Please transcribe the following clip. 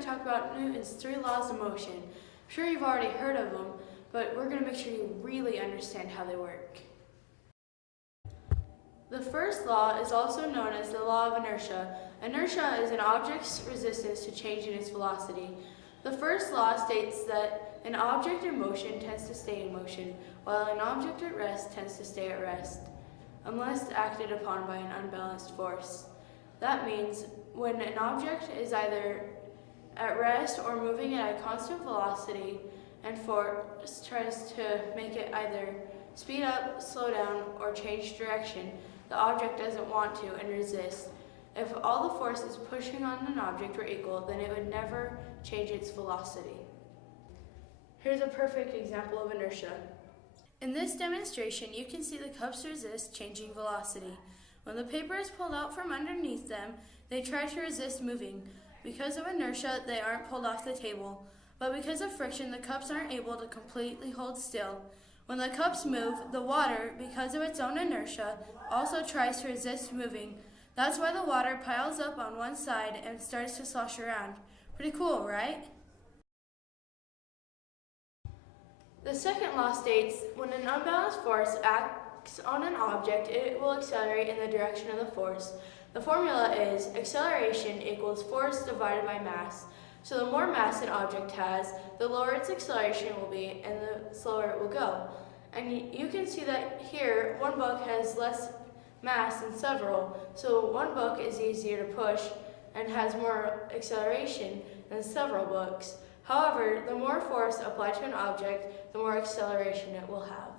to talk about Newton's 3 laws of motion. I'm sure you've already heard of them, but we're going to make sure you really understand how they work. The first law is also known as the law of inertia. Inertia is an object's resistance to changing its velocity. The first law states that an object in motion tends to stay in motion, while an object at rest tends to stay at rest, unless acted upon by an unbalanced force. That means when an object is either at rest or moving at a constant velocity and force tries to make it either speed up, slow down, or change direction, the object doesn't want to and resists. If all the forces pushing on an object were equal, then it would never change its velocity. Here's a perfect example of inertia. In this demonstration, you can see the cups resist changing velocity. When the paper is pulled out from underneath them, they try to resist moving. Because of inertia, they aren't pulled off the table. But because of friction, the cups aren't able to completely hold still. When the cups move, the water, because of its own inertia, also tries to resist moving. That's why the water piles up on one side and starts to slosh around. Pretty cool, right? The second law states, when an unbalanced force acts on an object, it will accelerate in the direction of the force. The formula is acceleration equals force divided by mass. So the more mass an object has, the lower its acceleration will be and the slower it will go. And you can see that here, one book has less mass than several, so one book is easier to push and has more acceleration than several books. However, the more force applied to an object, the more acceleration it will have.